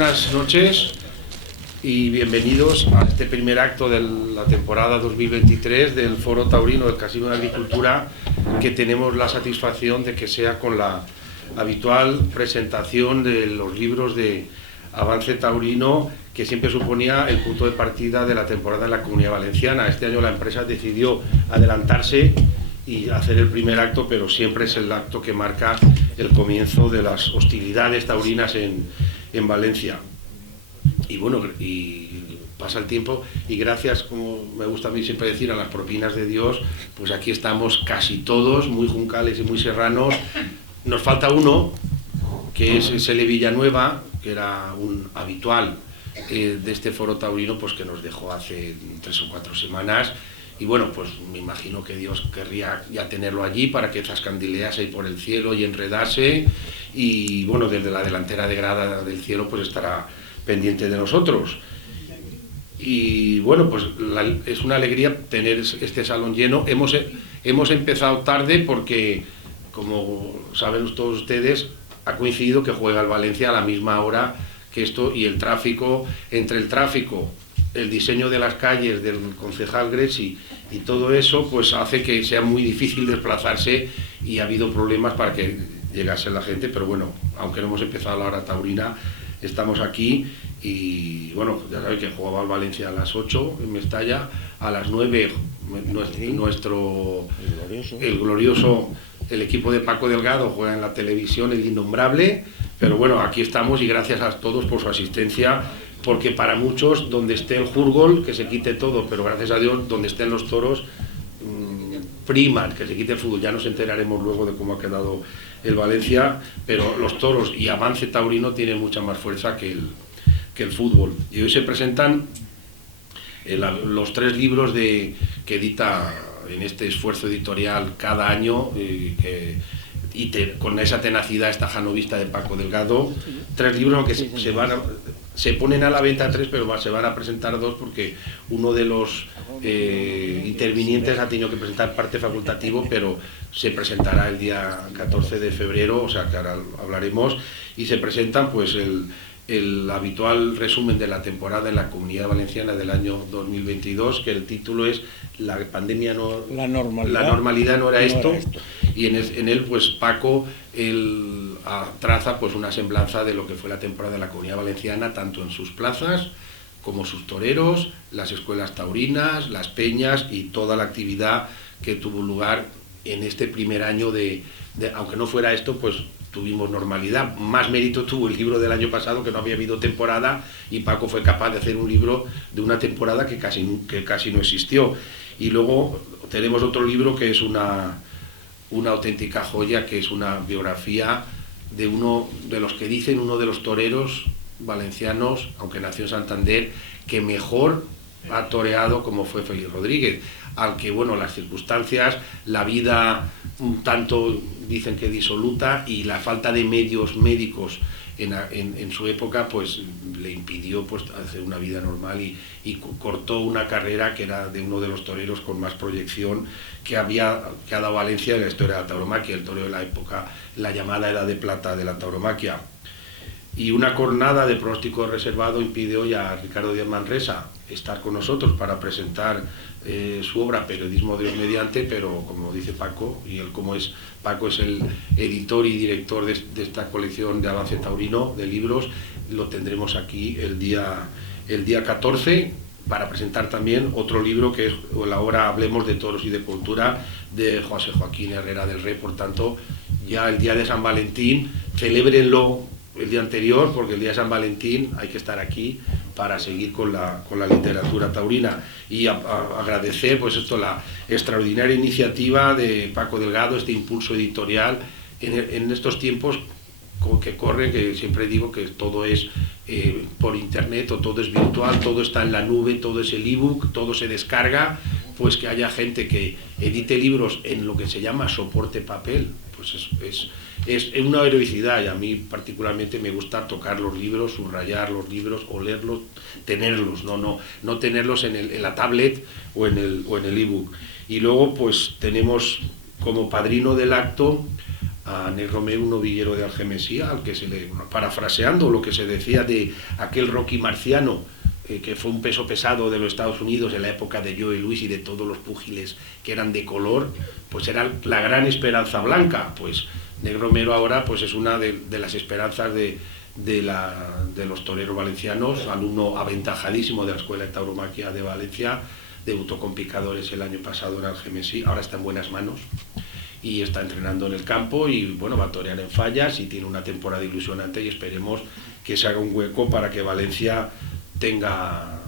buenas noches y bienvenidos a este primer acto de la temporada 2023 del Foro Taurino del Casino de Agricultura, que tenemos la satisfacción de que sea con la habitual presentación de los libros de Avance Taurino, que siempre suponía el punto de partida de la temporada en la Comunidad Valenciana. Este año la empresa decidió adelantarse y hacer el primer acto, pero siempre es el acto que marca el comienzo de las hostilidades taurinas en Valencia. Y bueno, y pasa el tiempo y gracias, como me gusta a mí siempre decir, a las propinas de Dios, pues aquí estamos casi todos, muy juncales y muy serranos. Nos falta uno, que es Sele Villanueva, que era un habitual de este Foro Taurino, pues que nos dejó hace 3 o 4 semanas. Y bueno, pues me imagino que Dios querría ya tenerlo allí para que zascandilease por el cielo y enredase. Y bueno, desde la delantera de grada del cielo pues estará pendiente de nosotros. Y bueno, pues es una alegría tener este salón lleno. Hemos empezado tarde porque, como saben todos ustedes, ha coincidido que juega el Valencia a la misma hora que esto, y el tráfico, entre el tráfico, el diseño de las calles del concejal Greci y todo eso, pues hace que sea muy difícil desplazarse, y ha habido problemas para que llegase la gente, pero bueno, aunque no hemos empezado la hora taurina, estamos aquí. Y bueno, ya sabéis que jugaba el Valencia a las 8 en Mestalla, a las 9 el glorioso, el equipo de Paco Delgado juega en la televisión, el innombrable, pero bueno, aquí estamos y gracias a todos por su asistencia, porque para muchos, donde esté el jurgol, que se quite todo, pero gracias a Dios, donde estén los toros, priman, que se quite el fútbol. Ya nos enteraremos luego de cómo ha quedado el Valencia, pero los toros y Avance Taurino tienen mucha más fuerza que el fútbol. Y hoy se presentan los 3 libros que edita en este esfuerzo editorial cada año, con esa tenacidad esta janovista de Paco Delgado. 3 libros que se ponen a la venta 3, pero se van a presentar 2 porque uno de los intervinientes ha tenido que presentar parte facultativo, pero se presentará el día 14 de febrero, o sea que ahora hablaremos, y se presentan pues el habitual resumen de la temporada en la Comunidad Valenciana del año 2022, que el título es La pandemia no... La normalidad no era esto. Y en él pues Paco traza pues una semblanza de lo que fue la temporada de la Comunidad Valenciana, tanto en sus plazas como sus toreros, las escuelas taurinas, las peñas y toda la actividad que tuvo lugar en este primer año aunque no fuera esto, pues tuvimos normalidad. Más mérito tuvo el libro del año pasado, que no había habido temporada, y Paco fue capaz de hacer un libro de una temporada que casi no existió. Y luego tenemos otro libro que es una auténtica joya, que es una biografía de uno de los que dicen uno de los toreros valencianos, aunque nació en Santander, que mejor ha toreado, como fue Félix Rodríguez, al que, bueno, las circunstancias, la vida un tanto, dicen que disoluta, y la falta de medios médicos en su época, pues le impidió pues hacer una vida normal, y cortó una carrera que era de uno de los toreros con más proyección que ha dado Valencia en la historia de la tauromaquia, el toreo de la época, la llamada Edad de Plata de la tauromaquia. Y una jornada de pronóstico reservado impide hoy a Ricardo Díaz Manresa estar con nosotros para presentar su obra Periodismo de Dios mediante, pero como dice Paco, y él Paco es el editor y director de esta colección de Avance Taurino de libros, lo tendremos aquí el día 14 para presentar también otro libro que es la obra Hablemos de Toros y de Cultura de José Joaquín Herrera del Rey. Por tanto, ya el día de San Valentín, celébrenlo el día anterior, porque el día de San Valentín hay que estar aquí para seguir con la literatura taurina. Y agradecer pues la extraordinaria iniciativa de Paco Delgado, este impulso editorial en estos tiempos que corren, que siempre digo que todo es por internet, o todo es virtual, todo está en la nube, todo es el ebook, todo se descarga, pues que haya gente que edite libros en lo que se llama soporte papel, pues es una heroicidad, y a mí particularmente me gusta tocar los libros, subrayar los libros, olerlos, tenerlos, no tenerlos en la tablet o en el ebook. Y luego pues tenemos como padrino del acto a Negromeu, un novillero de Algemesí, al que se le, parafraseando lo que se decía de aquel Rocky marciano, que fue un peso pesado de los Estados Unidos en la época de Joe Louis y de todos los púgiles que eran de color, pues era la gran esperanza blanca. Pues Negromeu ahora pues es una de las esperanzas de los toreros valencianos, alumno aventajadísimo de la Escuela de Tauromaquia de Valencia, debutó con picadores el año pasado en Algemesí, ahora está en buenas manos y está entrenando en el campo y bueno, va a torear en Fallas y tiene una temporada ilusionante y esperemos que se haga un hueco para que Valencia tenga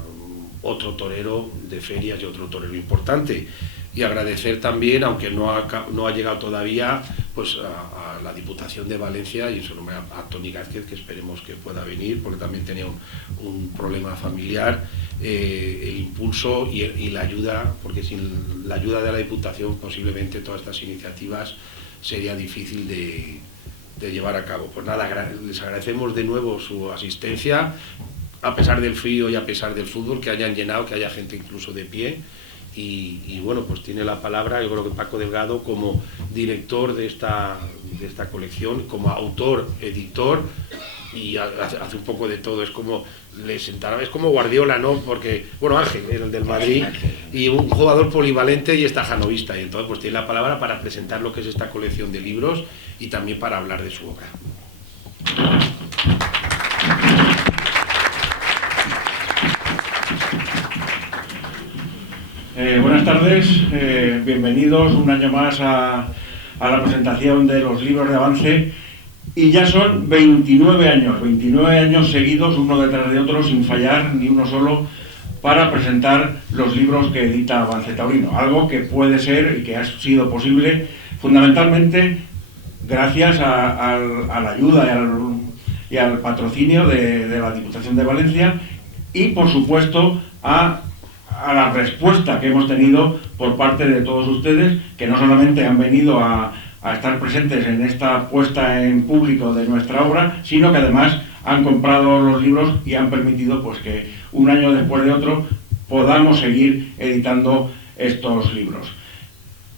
otro torero de ferias y otro torero importante. Y agradecer también, aunque no ha llegado todavía, pues a la Diputación de Valencia y en su nombre a Toni Gázquez, que esperemos que pueda venir, porque también tenía un problema familiar, el impulso y la ayuda, porque sin la ayuda de la Diputación posiblemente todas estas iniciativas sería difícil de llevar a cabo. Pues nada, les agradecemos de nuevo su asistencia, a pesar del frío y a pesar del fútbol, que hayan llenado, que haya gente incluso de pie. Y bueno, pues tiene la palabra, yo creo que Paco Delgado, como director de esta colección, como autor, editor, y hace un poco de todo, es como Guardiola, ¿no? Porque, bueno, Ángel, el del Madrid, y un jugador polivalente y estajanovista, y entonces pues tiene la palabra para presentar lo que es esta colección de libros y también para hablar de su obra. Buenas tardes, bienvenidos un año más a la presentación de los libros de Avance, y ya son 29 años seguidos, uno detrás de otro, sin fallar ni uno solo, para presentar los libros que edita Avance Taurino, algo que puede ser y que ha sido posible fundamentalmente gracias a la ayuda y al patrocinio de la Diputación de Valencia y por supuesto a la respuesta que hemos tenido por parte de todos ustedes, que no solamente han venido a estar presentes en esta puesta en público de nuestra obra, sino que además han comprado los libros y han permitido pues que un año después de otro podamos seguir editando estos libros.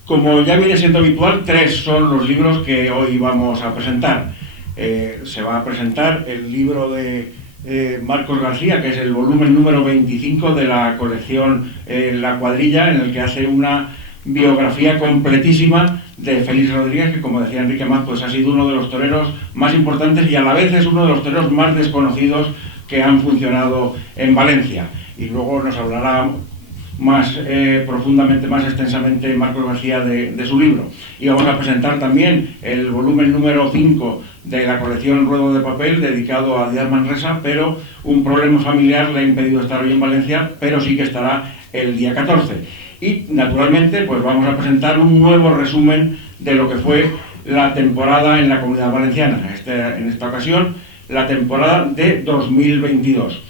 Como ya viene siendo habitual, 3 son los libros que hoy vamos a presentar. Se va a presentar el libro de Marcos García, que es el volumen número 25 de la colección La Cuadrilla, en el que hace una biografía completísima de Félix Rodríguez, que como decía Enrique Mas, pues ha sido uno de los toreros más importantes y a la vez es uno de los toreros más desconocidos que han funcionado en Valencia. Y luego nos hablará más profundamente, más extensamente Marcos García de su libro. Y vamos a presentar también el volumen número 5 de la colección Ruedo de Papel, dedicado a Díaz Manresa, pero un problema familiar le ha impedido estar hoy en Valencia, pero sí que estará el día 14. Y naturalmente pues vamos a presentar un nuevo resumen de lo que fue la temporada en la Comunidad Valenciana, en esta ocasión la temporada de 2022.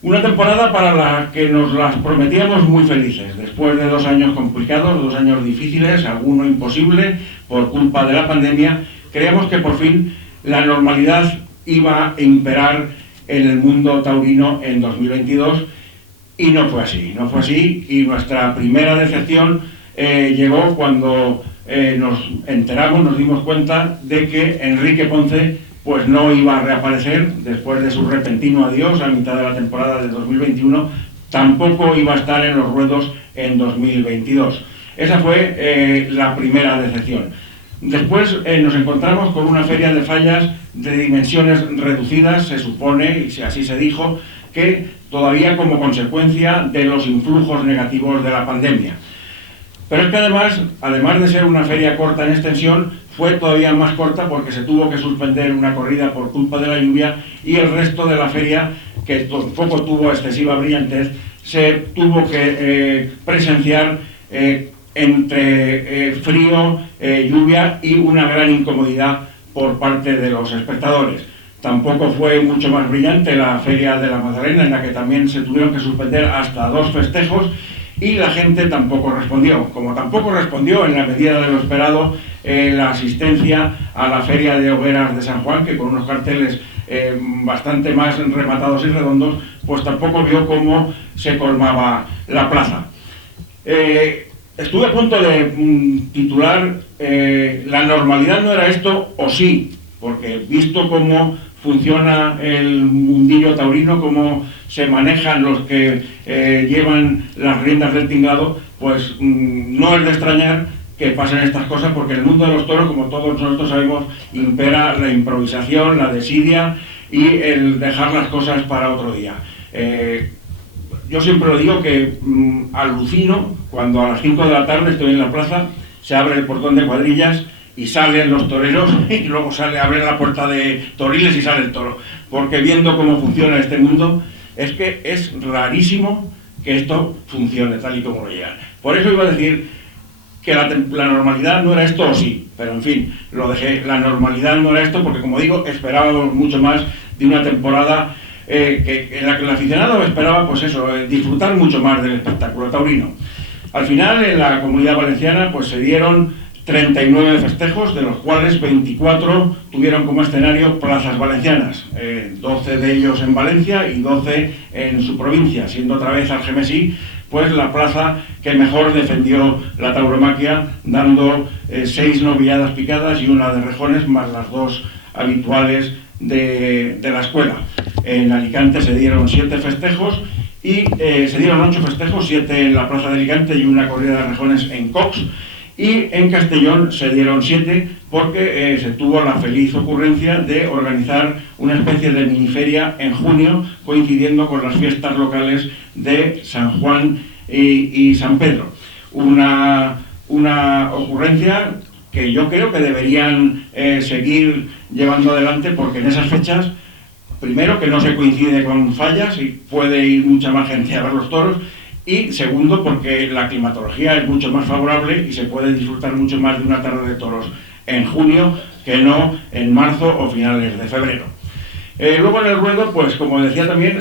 Una temporada para la que nos las prometíamos muy felices, después de 2 años complicados, 2 años difíciles, alguno imposible por culpa de la pandemia. Creíamos que por fin la normalidad iba a imperar en el mundo taurino en 2022 y no fue así, y nuestra primera decepción llegó cuando nos enteramos, nos dimos cuenta de que Enrique Ponce pues no iba a reaparecer después de su repentino adiós a mitad de la temporada de 2021, tampoco iba a estar en los ruedos en 2022. Esa fue la primera decepción. Después nos encontramos con una feria de Fallas de dimensiones reducidas, se supone, y así se dijo, que todavía como consecuencia de los influjos negativos de la pandemia. Pero es que además de ser una feria corta en extensión, fue todavía más corta porque se tuvo que suspender una corrida por culpa de la lluvia y el resto de la feria, que tampoco tuvo excesiva brillantez, se tuvo que presenciar entre frío, lluvia y una gran incomodidad por parte de los espectadores. Tampoco fue mucho más brillante la Feria de la Magdalena, en la que también se tuvieron que suspender hasta 2 festejos y la gente tampoco respondió. Como tampoco respondió en la medida de lo esperado la asistencia a la Feria de Hogueras de San Juan, que con unos carteles bastante más rematados y redondos, pues tampoco vio cómo se colmaba la plaza. Estuve a punto de titular la normalidad no era esto, o sí, porque visto cómo funciona el mundillo taurino, cómo se manejan los que llevan las riendas del tinglado, pues no es de extrañar que pasen estas cosas, porque en el mundo de los toros, como todos nosotros sabemos, impera la improvisación, la desidia y el dejar las cosas para otro día. Yo siempre lo digo que alucino cuando a las 5 de la tarde estoy en la plaza, se abre el portón de cuadrillas y salen los toreros y luego abre la puerta de Toriles y sale el toro, porque viendo cómo funciona este mundo, es que es rarísimo que esto funcione tal y como lo llegan. Por eso iba a decir que la normalidad no era esto, o sí, pero en fin, lo dejé. La normalidad no era esto porque, como digo, esperábamos mucho más de una temporada en la que el aficionado esperaba, pues eso, disfrutar mucho más del espectáculo taurino. Al final, en la Comunidad Valenciana, pues se dieron 39 festejos, de los cuales 24 tuvieron como escenario plazas valencianas, 12 de ellos en Valencia y 12 en su provincia, siendo otra vez Algemesí pues la plaza que mejor defendió la tauromaquia, dando 6 novilladas picadas y una de rejones, más las 2 habituales de la escuela. En Alicante se dieron 7 festejos y se dieron 8 festejos, 7 en la plaza de Alicante y una corrida de rejones en Cox. Y en Castellón se dieron 7 porque se tuvo la feliz ocurrencia de organizar una especie de miniferia en junio, coincidiendo con las fiestas locales de San Juan y San Pedro. Una ocurrencia que yo creo que deberían seguir llevando adelante, porque en esas fechas, primero, que no se coincide con fallas y puede ir mucha más gente a ver los toros, y segundo, porque la climatología es mucho más favorable y se puede disfrutar mucho más de una tarde de toros en junio que no en marzo o finales de febrero. Luego en el ruedo, pues como decía también,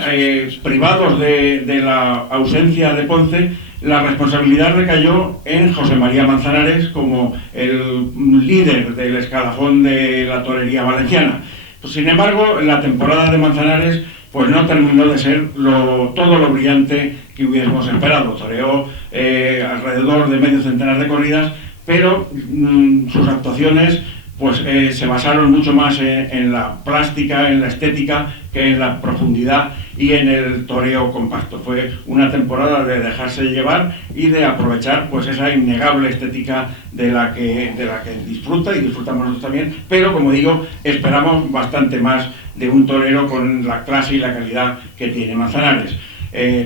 privados de la ausencia de Ponce, la responsabilidad recayó en José María Manzanares como el líder del escalafón de la torería valenciana. Pues, sin embargo, la temporada de Manzanares pues no terminó de ser todo lo brillante que hubiésemos esperado. Toreó alrededor de medio centenar de corridas, pero sus actuaciones pues se basaron mucho más en la plástica, en la estética, que en la profundidad y en el toreo compacto. Fue una temporada de dejarse llevar y de aprovechar pues esa innegable estética de la que disfruta y disfrutamos nosotros también, pero como digo, esperamos bastante más de un torero con la clase y la calidad que tiene Manzanares.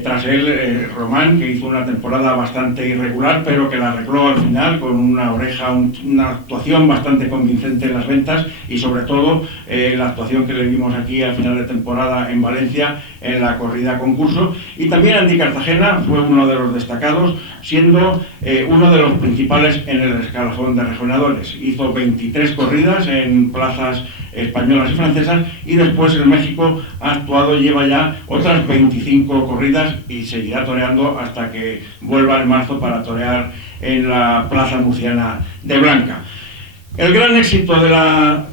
Tras él, Román, que hizo una temporada bastante irregular, pero que la arregló al final con una oreja, una actuación bastante convincente en las ventas, y sobre todo la actuación que le vimos aquí al final de temporada en Valencia en la corrida concurso. Y también Andy Cartagena fue uno de los destacados, siendo uno de los principales en el escalafón de rejoneadores. Hizo 23 corridas en plazas españolas y francesas, y después en México ha actuado, lleva ya otras 25 corridas y seguirá toreando hasta que vuelva en marzo para torear en la plaza murciana de Blanca. El gran éxito de la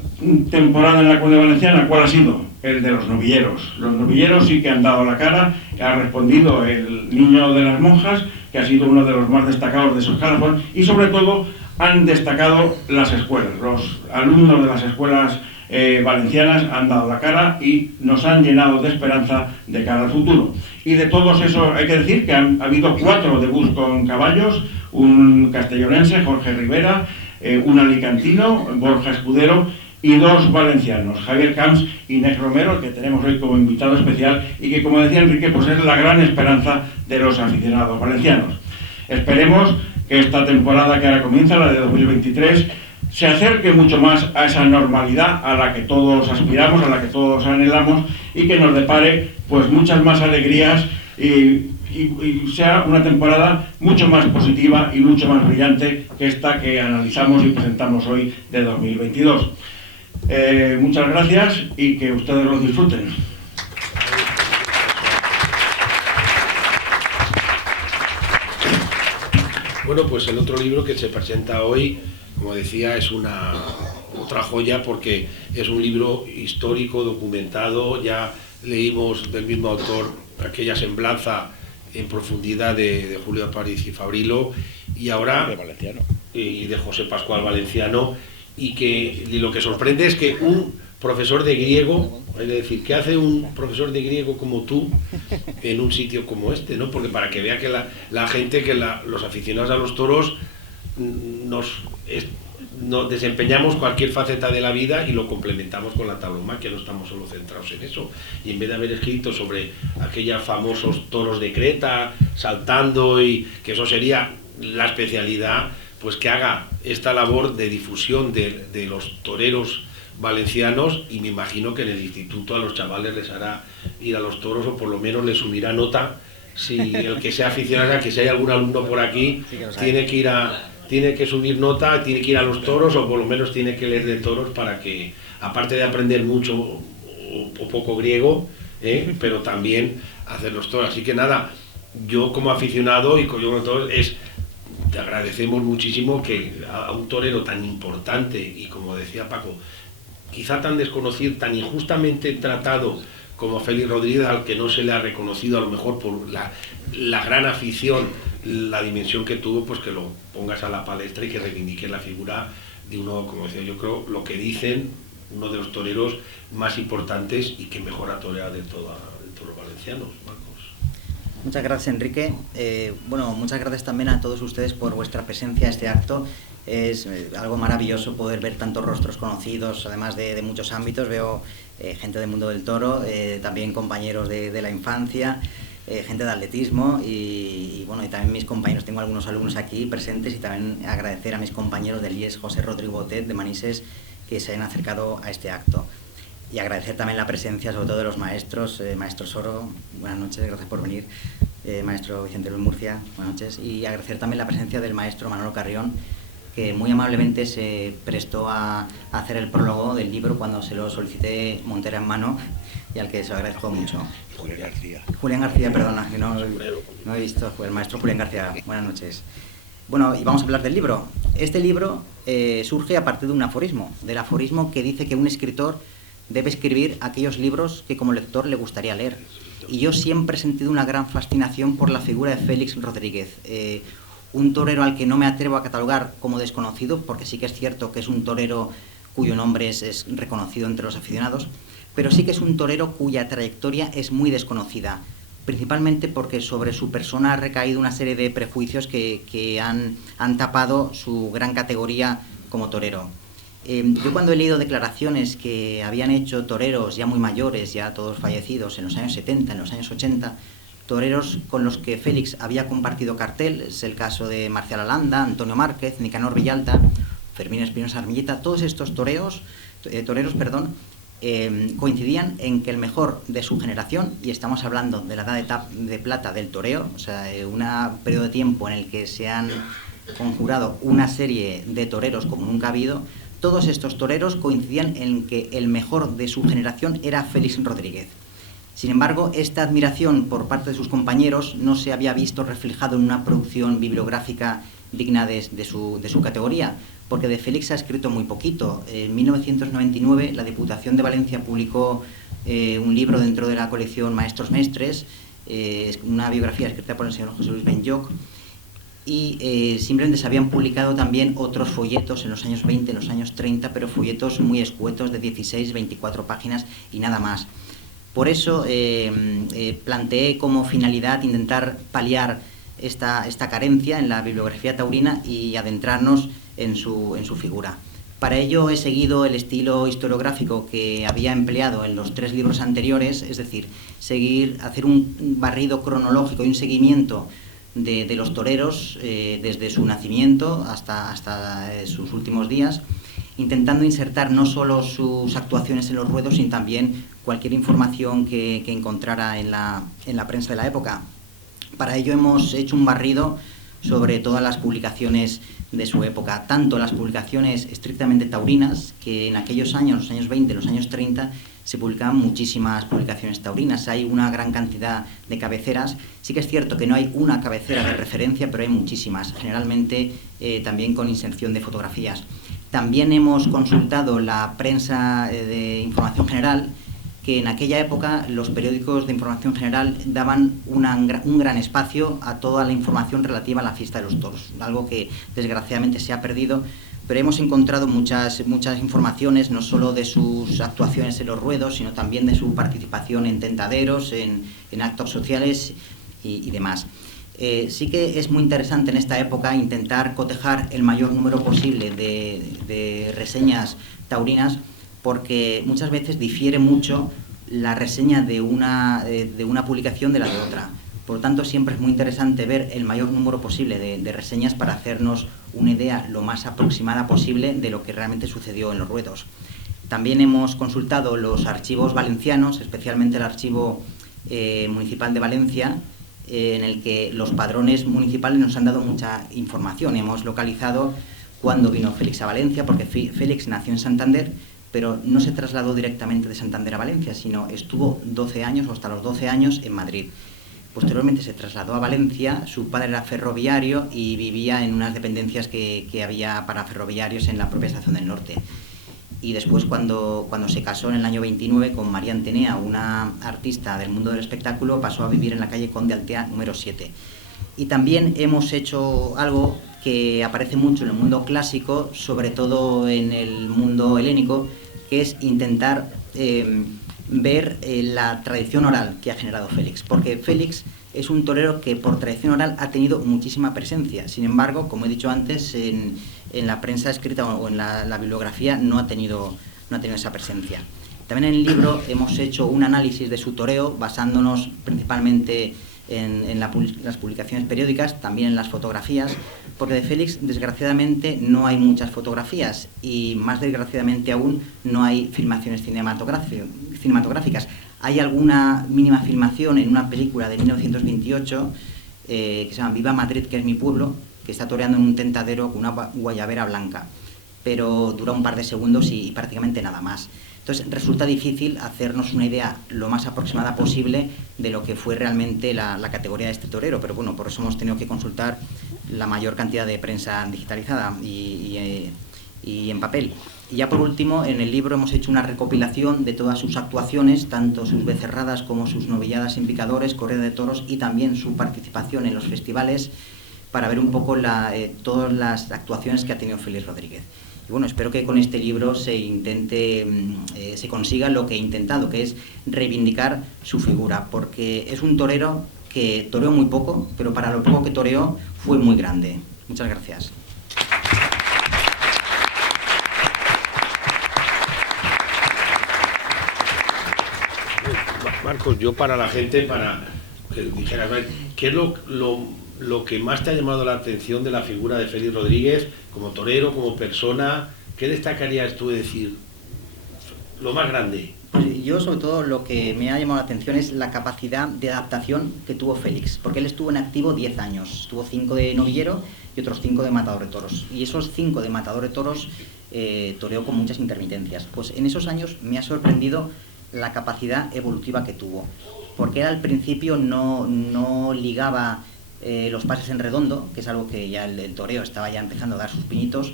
temporada en la Comunidad Valenciana, ¿cuál ha sido? El de los novilleros. Los novilleros sí que han dado la cara, ha respondido el Niño de las Monjas, que ha sido uno de los más destacados de su escalafón, y sobre todo han destacado las escuelas. Los alumnos de las escuelas valencianas han dado la cara y nos han llenado de esperanza de cara al futuro. Y de todos esos hay que decir que ha habido 4 debuts con caballos: un castellonense, Jorge Rivera, un alicantino, Borja Escudero, y 2 valencianos, Javier Camps y Nex Romero, que tenemos hoy como invitado especial y que, como decía Enrique, pues es la gran esperanza de los aficionados valencianos. Esperemos que esta temporada que ahora comienza, la de 2023, se acerque mucho más a esa normalidad a la que todos aspiramos, a la que todos anhelamos, y que nos depare pues muchas más alegrías y sea una temporada mucho más positiva y mucho más brillante que esta que analizamos y presentamos hoy de 2022. Muchas gracias y que ustedes lo disfruten. Bueno, pues el otro libro que se presenta hoy, como decía, es otra joya, porque es un libro histórico, documentado. Ya leímos del mismo autor aquella semblanza en profundidad de Julio Aparici y Fabrilo, y ahora... De valenciano. y de José Pascual Valenciano, y lo que sorprende es que un profesor de griego, es decir, ¿qué hace un profesor de griego como tú en un sitio como este, ¿no? Porque para que vea que la gente, que los aficionados a los toros nos desempeñamos cualquier faceta de la vida y lo complementamos con la tauromaquia, no estamos solo centrados en eso. Y en vez de haber escrito sobre aquellos famosos toros de Creta, saltando, y que eso sería la especialidad, pues que haga esta labor de difusión de los toreros valencianos, y me imagino que en el instituto a los chavales les hará ir a los toros, o por lo menos les subirá nota. Si el que sea aficionado, que si hay algún alumno por aquí, tiene que subir nota, tiene que ir a los toros, o por lo menos tiene que leer de toros, para que, aparte de aprender mucho o poco griego, pero también hacer los toros. Así que nada, yo como aficionado y como toros, te agradecemos muchísimo que a un torero tan importante y, como decía Paco, quizá tan desconocido, tan injustamente tratado como Félix Rodríguez, al que no se le ha reconocido, a lo mejor por la gran afición, la dimensión que tuvo, pues que lo pongas a la palestra y que reivindiques la figura de uno, como decía, yo creo, lo que dicen, uno de los toreros más importantes y que mejor ha toreado de todos los valencianos. Muchas gracias, Enrique. Bueno, muchas gracias también a todos ustedes por vuestra presencia en este acto. Es algo maravilloso poder ver tantos rostros conocidos, además de muchos ámbitos. Veo gente del mundo del toro, también compañeros de la infancia, gente de atletismo y bueno, y también mis compañeros. Tengo algunos alumnos aquí presentes, y también agradecer a mis compañeros del IES José Rodrigo Botet de Manises, que se hayan acercado a este acto. Y agradecer también la presencia, sobre todo, de los maestros. Maestro Soro, buenas noches, gracias por venir. Maestro Vicente Luis Murcia, buenas noches. Y agradecer también la presencia del maestro Manolo Carrión, que muy amablemente se prestó a hacer el prólogo del libro cuando se lo solicité Montera en mano, y al que se lo agradezco mucho. Julián García, perdona, que no he visto. El maestro Julián García, buenas noches. Bueno, y vamos a hablar del libro. Este libro surge a partir de un aforismo, del aforismo que dice que un escritor debe escribir aquellos libros que como lector le gustaría leer. Y yo siempre he sentido una gran fascinación por la figura de Félix Rodríguez, un torero al que no me atrevo a catalogar como desconocido, porque sí que es cierto que es un torero cuyo nombre es reconocido entre los aficionados, pero sí que es un torero cuya trayectoria es muy desconocida, principalmente porque sobre su persona ha recaído una serie de prejuicios que han tapado su gran categoría como torero. Yo, cuando he leído declaraciones que habían hecho toreros ya muy mayores, ya todos fallecidos, en los años 70, en los años 80, toreros con los que Félix había compartido cartel, es el caso de Marcial Alanda, Antonio Márquez, Nicanor Villalta, Fermín Espinosa Armillita, todos estos toreros, coincidían en que el mejor de su generación, y estamos hablando de la edad de plata del toreo, o sea, un periodo de tiempo en el que se han conjurado una serie de toreros como nunca ha habido, todos estos toreros coincidían en que el mejor de su generación era Félix Rodríguez. Sin embargo, esta admiración por parte de sus compañeros no se había visto reflejado en una producción bibliográfica digna de su categoría, porque de Félix ha escrito muy poquito. En 1999 la Diputación de Valencia publicó un libro dentro de la colección Maestros Mestres, una biografía escrita por el señor José Luis Benlloch, y simplemente se habían publicado también otros folletos en los años 20, en los años 30, pero folletos muy escuetos de 16, 24 páginas y nada más. Por eso planteé como finalidad intentar paliar esta carencia en la bibliografía taurina y adentrarnos en su figura. Para ello he seguido el estilo historiográfico que había empleado en los 3 libros anteriores, es decir, hacer un barrido cronológico y un seguimiento de los toreros desde su nacimiento hasta sus últimos días, intentando insertar no solo sus actuaciones en los ruedos, sino también cualquier información que encontrara en la prensa de la época. Para ello hemos hecho un barrido sobre todas las publicaciones de su época, tanto las publicaciones estrictamente taurinas, que en aquellos años, los años 20, los años 30, se publicaban muchísimas publicaciones taurinas. Hay una gran cantidad de cabeceras. Sí que es cierto que no hay una cabecera de referencia, pero hay muchísimas, generalmente también con inserción de fotografías. También hemos consultado la prensa de información general que en aquella época los periódicos de información general daban un gran espacio a toda la información relativa a la fiesta de los toros, algo que desgraciadamente se ha perdido, pero hemos encontrado muchas informaciones, no solo de sus actuaciones en los ruedos, sino también de su participación en tentaderos, en actos sociales y demás. Sí que es muy interesante en esta época intentar cotejar el mayor número posible de reseñas taurinas, porque muchas veces difiere mucho la reseña de una publicación de la de otra. Por lo tanto, siempre es muy interesante ver el mayor número posible de reseñas para hacernos una idea lo más aproximada posible de lo que realmente sucedió en los ruedos. También hemos consultado los archivos valencianos, especialmente el archivo municipal de Valencia, en el que los padrones municipales nos han dado mucha información. Hemos localizado cuándo vino Félix a Valencia, porque Félix nació en Santander, pero no se trasladó directamente de Santander a Valencia, sino estuvo 12 años o hasta los 12 años en Madrid. Posteriormente se trasladó a Valencia, su padre era ferroviario y vivía en unas dependencias que había para ferroviarios en la propia Estación del Norte. Y después, cuando se casó en el año 29 con María Antenea, una artista del mundo del espectáculo, pasó a vivir en la calle Conde Altea número 7. Y también hemos hecho algo que aparece mucho en el mundo clásico, sobre todo en el mundo helénico, que es intentar ver la tradición oral que ha generado Félix, porque Félix es un torero que por tradición oral ha tenido muchísima presencia. Sin embargo, como he dicho antes, en la prensa escrita o en la bibliografía no ha tenido esa presencia. También en el libro hemos hecho un análisis de su toreo, basándonos principalmente en las publicaciones periódicas, también en las fotografías, porque de Félix, desgraciadamente, no hay muchas fotografías y, más desgraciadamente aún, no hay filmaciones cinematográficas. Hay alguna mínima filmación en una película de 1928 que se llama Viva Madrid, que es mi pueblo, que está toreando en un tentadero con una guayabera blanca, pero dura un par de segundos y prácticamente nada más. Entonces resulta difícil hacernos una idea lo más aproximada posible de lo que fue realmente la categoría de este torero, pero bueno, por eso hemos tenido que consultar la mayor cantidad de prensa digitalizada y en papel. Y ya por último, en el libro hemos hecho una recopilación de todas sus actuaciones, tanto sus becerradas como sus novilladas en picadores, corrida de toros y también su participación en los festivales, para ver un poco todas las actuaciones que ha tenido Félix Rodríguez. Y bueno, espero que con este libro se consiga lo que he intentado, que es reivindicar su figura, porque es un torero que toreó muy poco, pero para lo poco que toreó fue muy grande. Muchas gracias. Marcos, yo para la gente, para que dijeras, ¿qué es lo que más te ha llamado la atención de la figura de Félix Rodríguez como torero, como persona? ¿Qué destacarías tú de decir lo más grande? Pues yo, sobre todo, lo que me ha llamado la atención es la capacidad de adaptación que tuvo Félix, porque él estuvo en activo 10 años, estuvo 5 de novillero y otros 5 de matador de toros, y esos 5 de matador de toros toreó con muchas intermitencias. Pues en esos años me ha sorprendido la capacidad evolutiva que tuvo, porque él al principio no ligaba los pases en redondo, que es algo que ya el toreo estaba ya empezando a dar sus pinitos,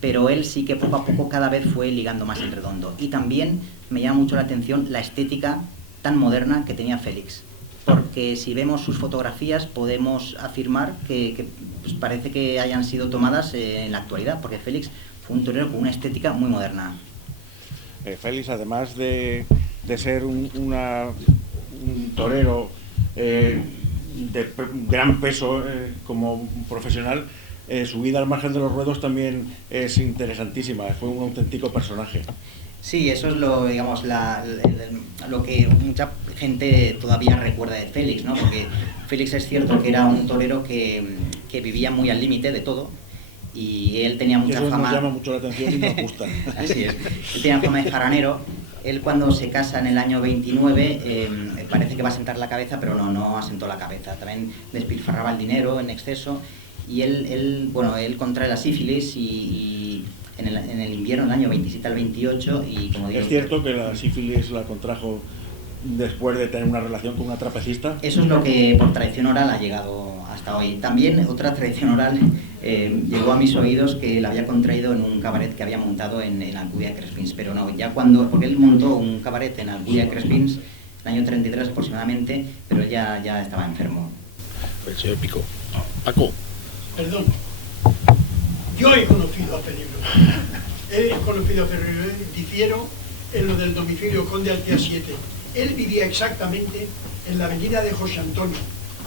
pero él sí que poco a poco cada vez fue ligando más en redondo. Y también me llama mucho la atención la estética tan moderna que tenía Félix, porque si vemos sus fotografías podemos afirmar que pues parece que hayan sido tomadas en la actualidad, porque Félix fue un torero con una estética muy moderna. Félix, además de ser un torero de gran peso como profesional, su vida al margen de los ruedos también es interesantísima. Fue un auténtico personaje. Sí, eso es lo que mucha gente todavía recuerda de Félix, ¿no? Porque Félix es cierto que era un torero que vivía muy al límite de todo, y él tenía mucha eso fama. Nos llama mucho la atención y nos gusta. Así es. Él tenía fama de jaranero. Él, cuando se casa en el año 29, parece que va a sentar la cabeza, pero no asentó la cabeza. También despilfarraba el dinero en exceso, y él contrae la sífilis y en el invierno del año 27 al 28, y como digo, ¿Es cierto que la sífilis la contrajo después de tener una relación con una trapecista? Eso es lo que por tradición oral ha llegado hasta hoy. También otra tradición oral llegó a mis oídos que él había contraído en un cabaret que había montado en Alcudia de Crespins, pero no, ya cuando, porque él montó un cabaret en Alcudia de Crespins en el año 33 aproximadamente, pero ya estaba enfermo. El señor Pico. Paco. Perdón. Yo he conocido a Félix Rodríguez, difiero en lo del domicilio Conde Altea 7. Él vivía exactamente en la avenida de José Antonio,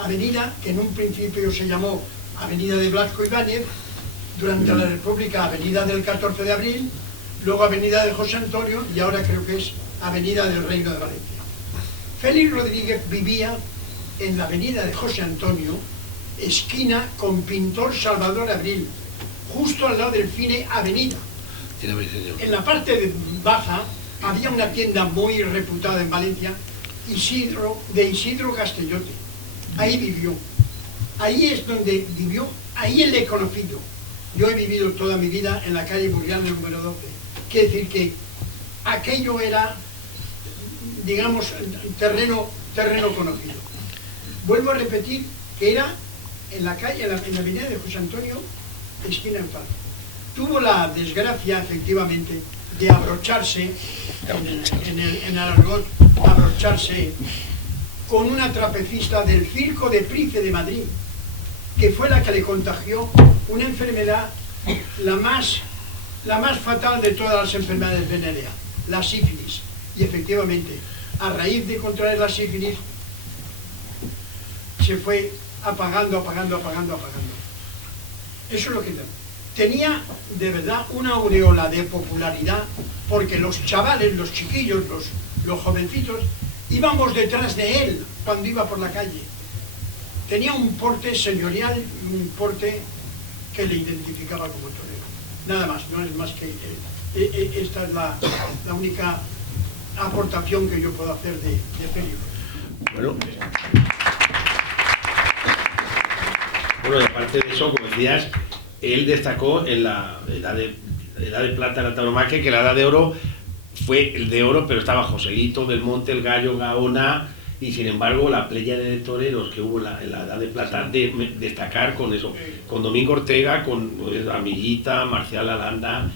avenida que en un principio se llamó Avenida de Blasco Ibáñez, durante la República Avenida del 14 de Abril, luego Avenida de José Antonio y ahora creo que es Avenida del Reino de Valencia. Félix Rodríguez vivía en la Avenida de José Antonio, esquina con Pintor Salvador Abril, justo al lado del Cine Avenida. En la parte baja había una tienda muy reputada en Valencia, de Isidro Castellote. Ahí vivió. Ahí es donde vivió, ahí él le he conocido. Yo he vivido toda mi vida en la calle Burriana número 12. Quiere decir que aquello era, digamos, terreno conocido. Vuelvo a repetir que era en la calle, en la avenida de José Antonio, esquina en Faro. Tuvo la desgracia, efectivamente, de abrocharse, en el argot, abrocharse con una trapecista del Circo de Price de Madrid, que fue la que le contagió una enfermedad, la más fatal de todas las enfermedades venéreas, la sífilis. Y efectivamente, a raíz de contraer la sífilis, se fue apagando. Eso es lo que tenía, de verdad, una aureola de popularidad, porque los chavales, los chiquillos, los jovencitos, íbamos detrás de él cuando iba por la calle. Tenía un porte señorial, un porte que le identificaba como torero. Nada más, no es más que esta es la única aportación que yo puedo hacer de Félix. Bueno, y aparte de eso, como decías, él destacó en la edad de plata de la tauromaquia, que la edad de oro fue el de oro, pero estaba Joselito, Belmonte, el Gallo, Gaona, y sin embargo la pléyade de toreros que hubo en la edad de plata, de destacar con eso, con Domingo Ortega, con Amiguita, Marcial Alanda,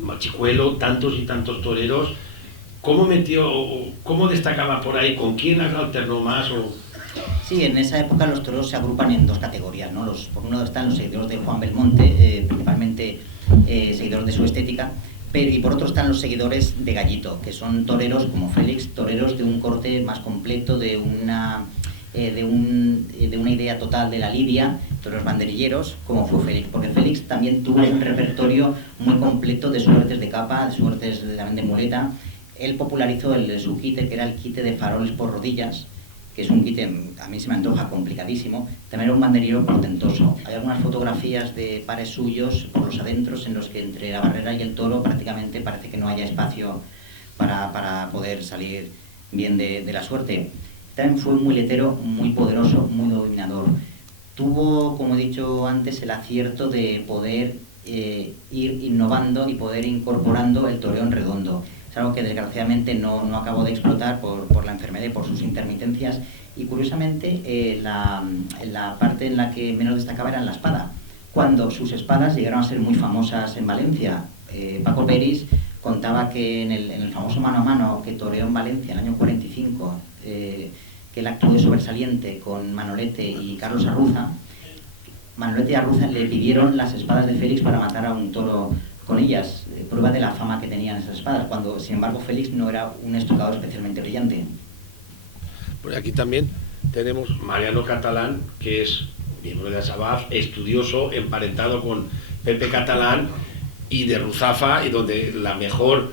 Machicuelo, tantos y tantos toreros. ¿Cómo destacaba por ahí? ¿Con quién alternó más? Sí, en esa época los toreros se agrupan en dos categorías, ¿no? Por un lado están los seguidores de Juan Belmonte, principalmente seguidores de su estética, y por otro están los seguidores de Gallito, que son toreros como Félix, toreros de un corte más completo, de una idea total de la lidia, toreros banderilleros, como fue Félix, porque Félix también tuvo un repertorio muy completo de suertes de capa, de suertes también de muleta. Él popularizó su quite, que era el quite de faroles por rodillas, que es un quite, a mí se me antoja complicadísimo. También era un banderillero portentoso. Hay algunas fotografías de pares suyos por los adentros en los que entre la barrera y el toro prácticamente parece que no haya espacio para poder salir bien de la suerte. También fue un muletero muy poderoso, muy dominador. Tuvo, como he dicho antes, el acierto de poder ir innovando y poder incorporando el toreo en redondo. Es algo que desgraciadamente no acabó de explotar por la enfermedad y por sus intermitencias. Y curiosamente, la parte en la que menos destacaba era en la espada, cuando sus espadas llegaron a ser muy famosas en Valencia. Paco Peris contaba que en el famoso mano a mano que toreó en Valencia en el año 45, que él actuó de sobresaliente con Manolete y Carlos Arruza. Manolete y Arruza le pidieron las espadas de Félix para matar a un toro con ellas, prueba de la fama que tenían esas espadas, cuando sin embargo Félix no era un estocador especialmente brillante. Pues aquí también tenemos Mariano Catalán, que es miembro de Asabaf, estudioso, emparentado con Pepe Catalán y de Ruzafa, y donde la mejor,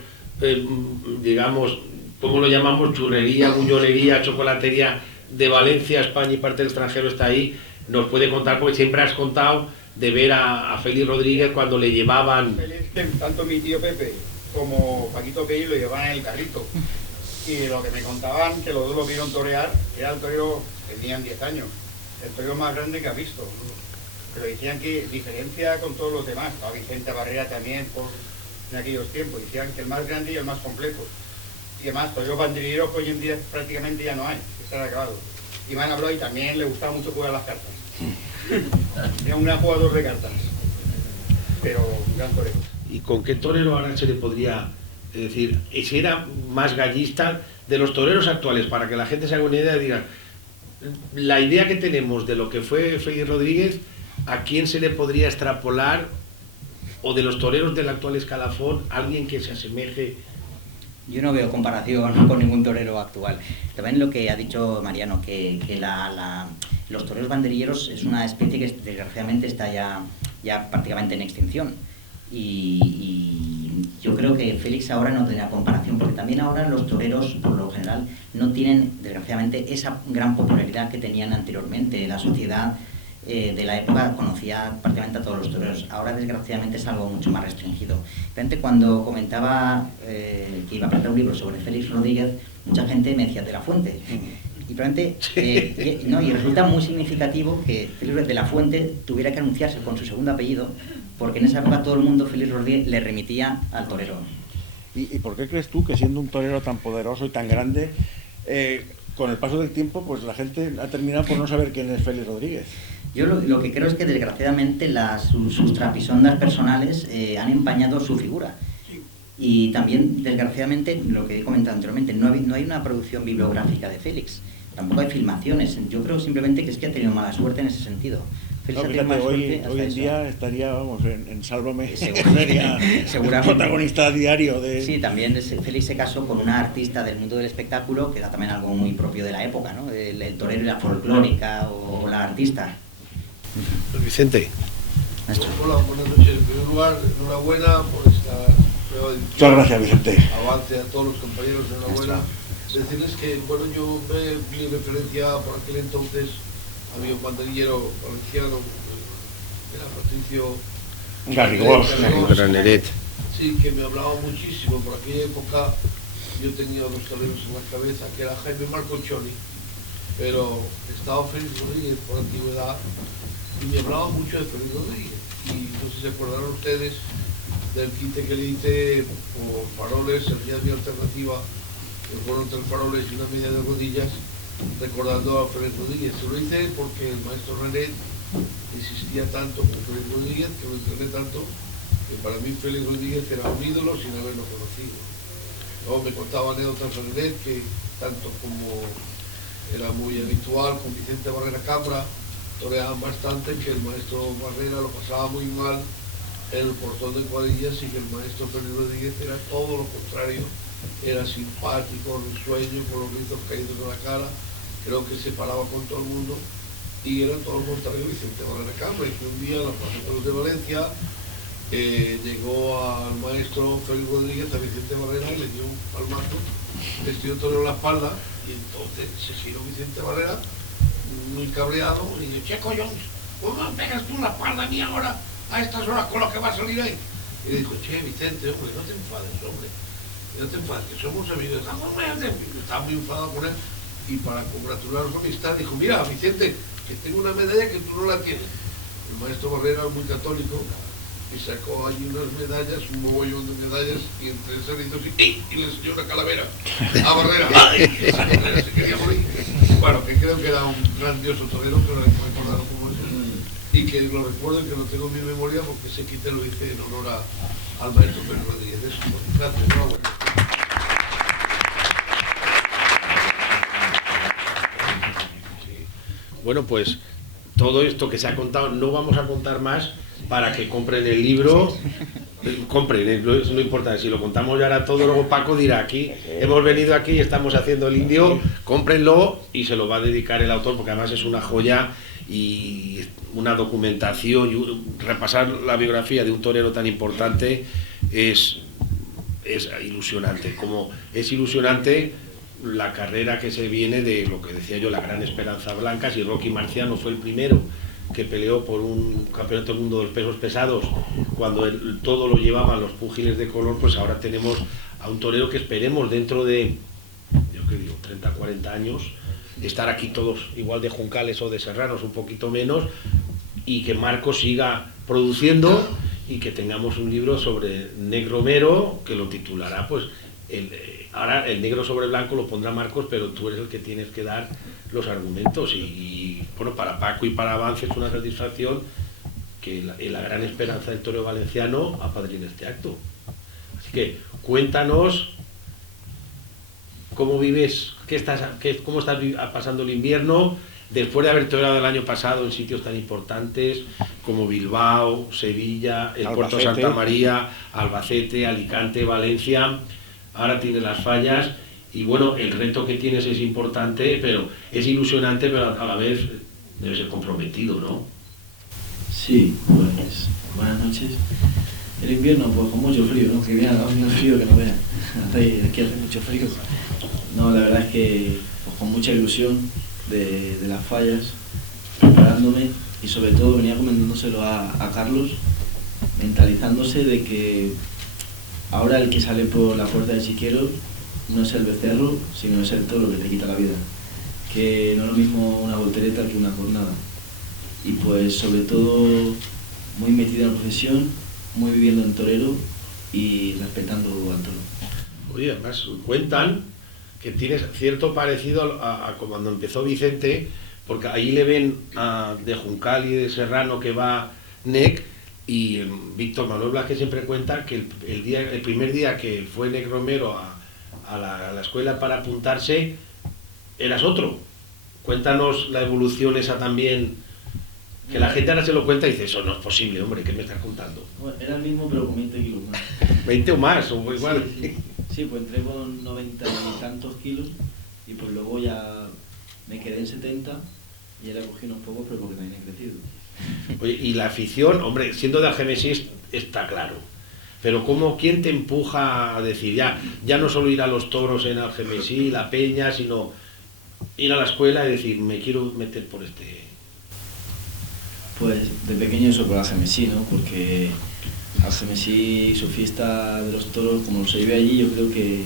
digamos, ¿cómo lo llamamos? Churrería, bullonería, chocolatería de Valencia, España y parte del extranjero está ahí. Nos puede contar, porque siempre has contado de ver a Félix Rodríguez cuando le llevaban... Tanto mi tío Pepe como Paquito Pei lo llevaban en el carrito. Y lo que me contaban, que los dos lo vieron torear, era el torero, tenían 10 años, el torero más grande que ha visto. Pero decían que diferencia con todos los demás, a Vicente Barrera también en aquellos tiempos, decían que el más grande y el más completo. Y además, toreros banderilleros hoy en día prácticamente ya no hay, que se han acabado. Y me han hablado y también le gustaba mucho jugar las cartas. Era un jugador de cartas, pero un gran torero. ¿Y con qué torero ahora se le podría decir? Si era más gallista de los toreros actuales, para que la gente se haga una idea y diga, la idea que tenemos de lo que fue Félix Rodríguez, ¿a quién se le podría extrapolar? O de los toreros del actual escalafón, alguien que se asemeje. Yo no veo comparación con ningún torero actual. También lo que ha dicho Mariano, que los toreros banderilleros es una especie que desgraciadamente está ya prácticamente en extinción. Y yo creo que Félix ahora no tendrá comparación, porque también ahora los toreros, por lo general, no tienen, desgraciadamente, esa gran popularidad que tenían anteriormente. La sociedad de la época conocía prácticamente a todos los toreros. Ahora, desgraciadamente, es algo mucho más restringido. Realmente, cuando comentaba que iba a preparar un libro sobre Félix Rodríguez, mucha gente me decía de la Fuente. Y probablemente, y resulta muy significativo que Félix de la Fuente tuviera que anunciarse con su segundo apellido, porque en esa época todo el mundo Félix Rodríguez le remitía al torero. ¿Y por qué crees tú que siendo un torero tan poderoso y tan grande, con el paso del tiempo, pues la gente ha terminado por no saber quién es Félix Rodríguez? Yo lo que creo es que desgraciadamente sus trapisondas personales han empañado su figura. Y también, desgraciadamente, lo que he comentado anteriormente, no hay una producción bibliográfica de Félix. Tampoco hay filmaciones. Yo creo simplemente que es que ha tenido mala suerte en ese sentido. No, fíjate, hoy en día estaría, vamos, en Sálvame, sería protagonista diario de... Sí, también Félix se casó con una artista del mundo del espectáculo, que era también algo muy propio de la época, ¿no? El torero y la folclórica o la artista. Vicente. Hola, buenas noches. En primer lugar, enhorabuena por esta prueba de edición. Muchas gracias, Vicente. Avance a todos los compañeros, enhorabuena. Decirles que, bueno, yo me vi referencia por aquel entonces, había un banderillero valenciano, era Patricio Garrigós. Graneret. Sí, que me hablaba muchísimo. Por aquella época yo tenía dos toreros en la cabeza, que era Jaime Marcochoni, pero estaba Félix Rodríguez por antigüedad, y me hablaba mucho de Félix Rodríguez. Y no sé si se acordaron ustedes del quite que le hice por faroles, el día de mi alternativa, que fueron 3 faroles y una media de rodillas, recordando a Félix Rodríguez. Se lo hice porque el maestro René insistía tanto con Félix Rodríguez, que lo entrené tanto, que para mí Félix Rodríguez era un ídolo sin haberlo conocido. Luego me contaba anécdotas René, que tanto como era muy habitual con Vicente Barrera Cambra, toreaban bastante, que el maestro Barrera lo pasaba muy mal en el portón de cuadrillas y que el maestro Félix Rodríguez era todo lo contrario, era simpático, risueño, con los rizos caídos en la cara, creo que se paraba con todo el mundo, y era todo lo contrario Vicente Barrera Cambra. Y que un día en la Plaza de Toros de Valencia llegó al maestro Félix Rodríguez a Vicente Barrera y le dio un palmazo, vestido torero en la espalda, y entonces se giró Vicente Barrera muy cabreado y dijo: Checo Jones, ¿cómo me pegas tú la espalda a mí ahora a estas horas con lo que va a salir ahí? Y le dijo: che, Vicente, hombre, no te enfades, hombre, no te enfades, que somos amigos. Estaba muy enfadado con él, y para congratular su amistad dijo: mira, Vicente, que tengo una medalla que tú no la tienes. El maestro Barrera es muy católico y sacó allí unas medallas, un mogollón de medallas, y entre esas le hizo así, y le enseñó una calavera a Barrera. ¡Ay! Esa Barrera se quería morir. Bueno, que creo que era un grandioso torero, que lo recordaron como eso, y que lo recuerdo, que lo tengo en mi memoria, porque ese quite lo hice en honor al maestro Félix Rodríguez. Eso, gracias, enhorabuena. Bueno, pues todo esto que se ha contado, no vamos a contar más para que compren el libro. Compren, eso no importa, si lo contamos ya ahora todo, luego Paco dirá: aquí hemos venido aquí y estamos haciendo el indio, cómprenlo, y se lo va a dedicar el autor, porque además es una joya y una documentación, y repasar la biografía de un torero tan importante es ilusionante, como es ilusionante la carrera que se viene de lo que decía yo, la gran Esperanza Blanca. Si Rocky Marciano fue el primero que peleó por un campeonato del mundo de los pesos pesados, cuando todo lo llevaban los púgiles de color, pues ahora tenemos a un torero que esperemos dentro de, yo qué digo, 30, 40 años, estar aquí todos igual de juncales o de serranos, un poquito menos, y que Marcos siga produciendo, y que tengamos un libro sobre Negro Mero, que lo titulará, pues, ahora el negro sobre blanco lo pondrá Marcos, pero tú eres el que tienes que dar los argumentos, y bueno, para Paco y para Avance es una satisfacción que la gran esperanza del toreo valenciano apadrine este acto. Así que cuéntanos cómo vives, cómo estás pasando el invierno después de haber toreado el año pasado en sitios tan importantes como Bilbao, Sevilla, el Puerto de Santa María, Albacete, Alicante, Valencia. Ahora tienes las Fallas y bueno, el reto que tienes es importante, pero es ilusionante, pero a la vez debe ser comprometido, ¿no? Sí, pues buenas noches. El invierno, pues con mucho frío, ¿no? Que viene un frío que no vean. Aquí hace mucho frío. No, la verdad es que pues, con mucha ilusión de las Fallas, preparándome y sobre todo venía comentándoselo a Carlos, mentalizándose de que ahora el que sale por la puerta de Chiqueros no es el becerro, sino es el toro que te quita la vida. Que no es lo mismo una voltereta que una jornada. Y pues sobre todo muy metido en la profesión, muy viviendo en torero y respetando al toro. Oye, además cuentan que tienes cierto parecido a cuando empezó Vicente, porque ahí le ven de Juncal y de Serrano que va Nec, y Víctor Manuel Blasque siempre cuenta que el primer día que fue Nec Romero a la escuela para apuntarse, eras otro. Cuéntanos la evolución esa también, que la gente ahora se lo cuenta y dice, eso no es posible, hombre, ¿qué me estás contando? Bueno, era el mismo pero con 20 kilos más. 20 o más, o igual. Sí, pues entré con 90 y tantos kilos y pues luego ya me quedé en 70 y ahora cogí unos pocos, pero porque también he crecido. Oye, y la afición, hombre, siendo de Algemesí está claro, pero ¿quién te empuja a decir ya no solo ir a los toros en Algemesí, la peña, sino ir a la escuela y decir, me quiero meter por este? Pues de pequeño eso por Algemesí, ¿no? Porque Algemesí, su fiesta de los toros, como se vive allí, yo creo que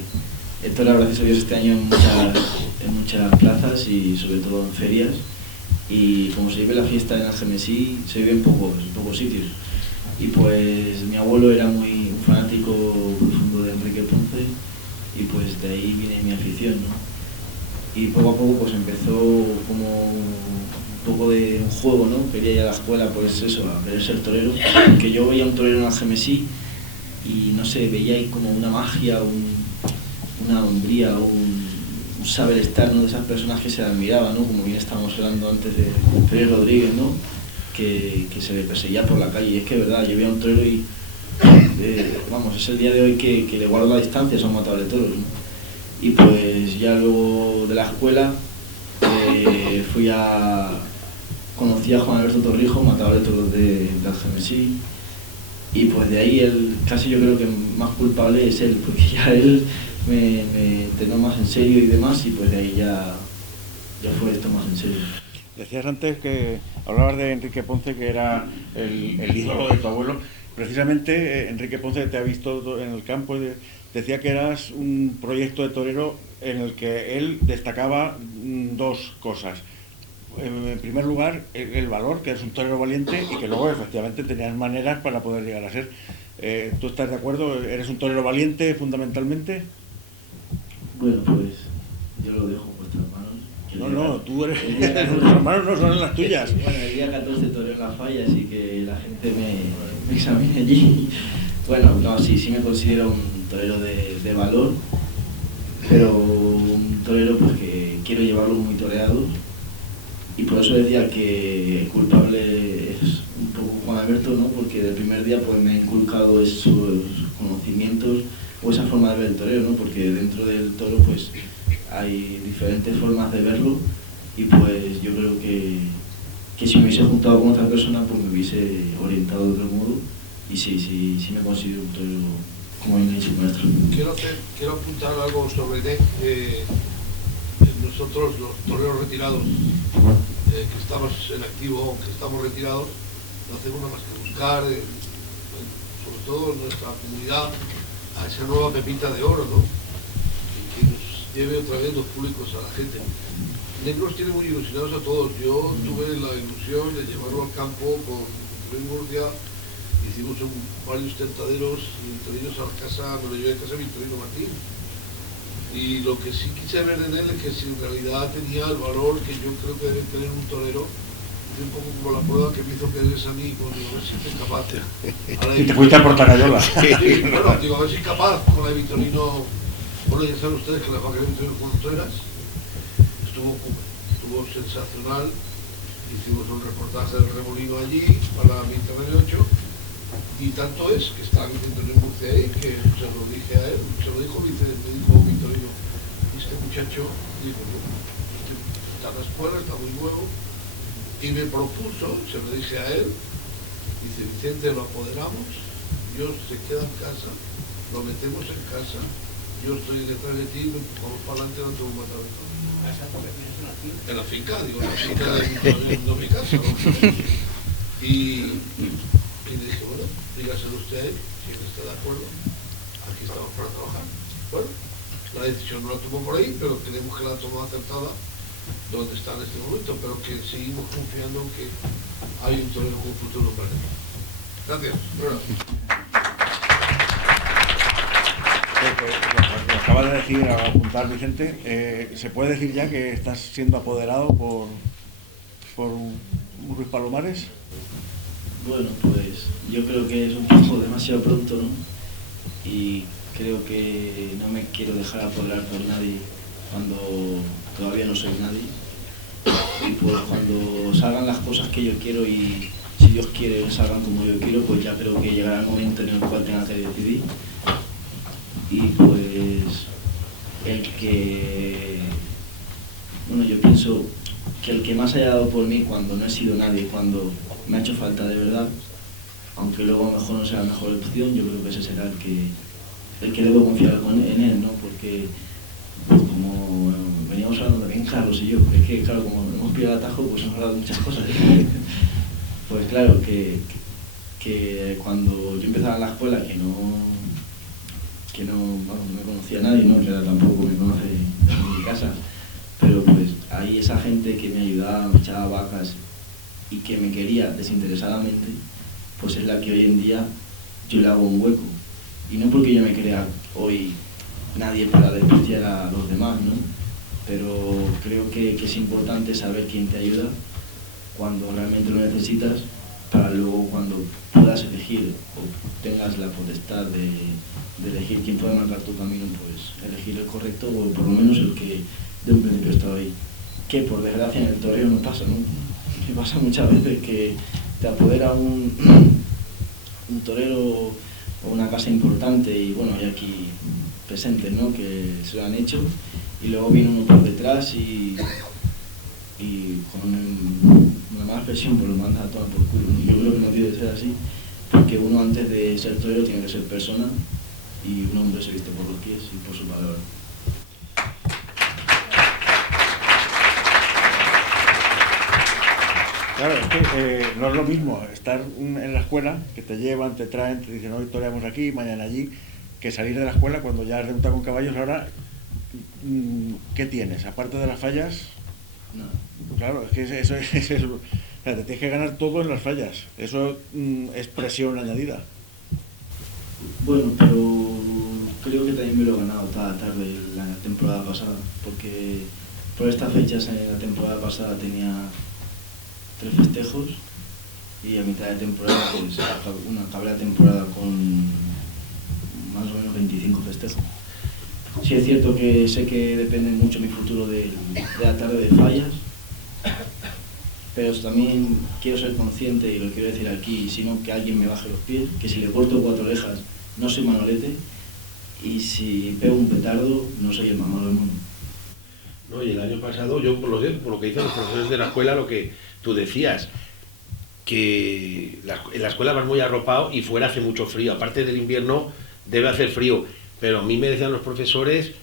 el toro, gracias a Dios, este año en muchas plazas y sobre todo en ferias. Y como se vive la fiesta en Algemesí, se vive en pocos sitios. Y pues mi abuelo era un fanático profundo de Enrique Ponce y pues de ahí viene mi afición, ¿no? Y poco a poco pues empezó como un poco de un juego, ¿no? Quería ir a la escuela, pues eso, a querer ser torero. Que yo veía un torero en Algemesí y no sé, veía ahí como una magia, una hombría, un saber estar, ¿no? De esas personas que se admiraban, ¿no? Como bien estábamos hablando antes de Pérez Rodríguez, ¿no? Que se le perseguía por la calle. Y es que, verdad, yo veía un torero y, vamos, es el día de hoy que le guardo la distancia, son matadores de toros, ¿no? Y pues ya luego de la escuela conocí a Juan Alberto Torrijos, matador de toros de Algemesí, y pues de ahí casi yo creo que más culpable es él, porque ya él me entrenó más en serio y demás, y pues de ahí ya fue esto más en serio. Decías antes que hablabas de Enrique Ponce, que era el ídolo de tu abuelo. Precisamente Enrique Ponce te ha visto en el campo y decía que eras un proyecto de torero en el que él destacaba dos cosas. En primer lugar, el valor, que eres un torero valiente y que luego efectivamente tenías maneras para poder llegar a ser. ¿Tú estás de acuerdo? ¿Eres un torero valiente fundamentalmente? Bueno, pues yo lo dejo en vuestras manos. No, tú eres... Nuestras manos no son las tuyas. Bueno, el día 14 toreo en las Fallas y que la gente me examine allí. Bueno, no, sí me considero un torero de valor, pero un torero pues que quiero llevarlo muy toreado, y por eso decía que el culpable es un poco Juan Alberto, ¿no? Porque del primer día pues me ha inculcado esos conocimientos o esa forma de ver el torero, ¿no? Porque dentro del toro pues hay diferentes formas de verlo, y pues yo creo que si me hubiese juntado con otra persona pues me hubiese orientado de otro modo, y sí me considero un torero, como bien ha dicho el maestro. Quiero apuntar algo sobre nosotros los toreros retirados, que estamos en activo, aunque estamos retirados, no hacemos nada más que buscar, sobre todo en nuestra comunidad, a esa nueva pepita de oro, ¿no? Que nos lleve otra vez los públicos a la gente. Nec nos tiene muy ilusionados a todos. Yo tuve la ilusión de llevarlo al campo con Luis Murcia. Hicimos varios tentaderos, y entre ellos a la casa, me lo llevé a casa de Victorino Martín. Y lo que sí quise ver en él es que si en realidad tenía el valor que yo creo que debe tener un torero, un poco como la prueba que me hizo Pérez a mí, bueno, a ver si soy capaz. Y te fuiste a Portacayola. Sí, bueno, digo, a ver si es capaz con la de Vitorino. Bueno, ya saben ustedes que la vaca de Vitorino Contreras estuvo sensacional. Hicimos un reportaje del Remolino allí para Internet 8 y tanto es que está Vitorino Murcia ahí que se lo dije a él, se lo dijo, me dijo Vitorino, y este muchacho, digo, está en la escuela, está muy nuevo, y me propuso, se lo dije a él, dice, Vicente, lo apoderamos, yo se queda en casa, lo metemos en casa, yo estoy detrás de ti, vamos para adelante, no tengo un matador. En la finca, digo, en la finca de mi casa. Y le dije, bueno, dígaselo usted a él, si él está de acuerdo, aquí estamos para trabajar. Bueno, la decisión no la tomó por ahí, pero creemos que la tomó acertada donde está en este momento, pero que seguimos confiando en que hay un torero con un futuro para él. Gracias. Lo acaba de decir, a apuntar Vicente, ¿se puede decir ya que estás siendo apoderado por Ruiz Palomares? Bueno, pues yo creo que es un poco demasiado pronto, ¿no? Y creo que no me quiero dejar apoderar por nadie cuando todavía no soy nadie. Y pues cuando salgan las cosas que yo quiero y si Dios quiere salgan como yo quiero, pues ya creo que llegará el momento en el cual tenga que decidir. Y pues yo pienso que el que más haya dado por mí cuando no he sido nadie, cuando me ha hecho falta de verdad, aunque luego a lo mejor no sea la mejor opción, yo creo que ese será el que debo confiar en él, ¿no? Porque como veníamos hablando también Carlos y yo, es que claro, como hemos pillado el atajo, pues hemos hablado de muchas cosas. Pues claro, que cuando yo empezaba en la escuela, que no me conocía nadie, ¿no? Que tampoco me conoce en mi casa, pero pues ahí esa gente que me ayudaba, me echaba vacas y que me quería desinteresadamente, pues es la que hoy en día yo le hago un hueco. Y no porque yo me crea hoy nadie para despreciar a los demás, ¿no? Pero creo que es importante saber quién te ayuda cuando realmente lo necesitas, para luego cuando puedas elegir o tengas la potestad de elegir quién puede marcar tu camino, pues elegir el correcto o por lo menos el que de un principio estaba ahí. Que por desgracia en el toreo no pasa, ¿no? Que pasa muchas veces que te apodera un torero o una casa importante y bueno, hay aquí presentes, ¿no? Que se lo han hecho y luego viene uno por detrás y con una mala expresión pues lo manda a tomar por culo, ¿no? Yo creo que no tiene que ser así, porque uno antes de ser torero tiene que ser persona y un hombre se viste por los pies y por su palabra. Claro, es que no es lo mismo estar en la escuela, que te llevan, te traen, te dicen hoy toreamos aquí, mañana allí, que salir de la escuela cuando ya has debutado con caballos. Ahora, ¿qué tienes? Aparte de las fallas, Nada. Claro, es que eso es o sea, te tienes que ganar todo en las fallas. Eso es presión añadida. Bueno, pero creo que también me lo he ganado toda la tarde la temporada pasada, porque por estas fechas en la temporada pasada tenía 3 festejos y a mitad de temporada pues acabé la temporada con más o menos 25 festejos. Sí es cierto que sé que depende mucho mi futuro de la tarde de fallas, pero también quiero ser consciente, y lo quiero decir aquí, sino que alguien me baje los pies, que si le corto 4 orejas no soy Manolete, y si pego un petardo no soy el más malo del mundo. No, y el año pasado, yo por lo que dicen los profesores de la escuela, lo que tú decías, que en la escuela vas muy arropado y fuera hace mucho frío, aparte del invierno debe hacer frío, pero a mí me decían los profesores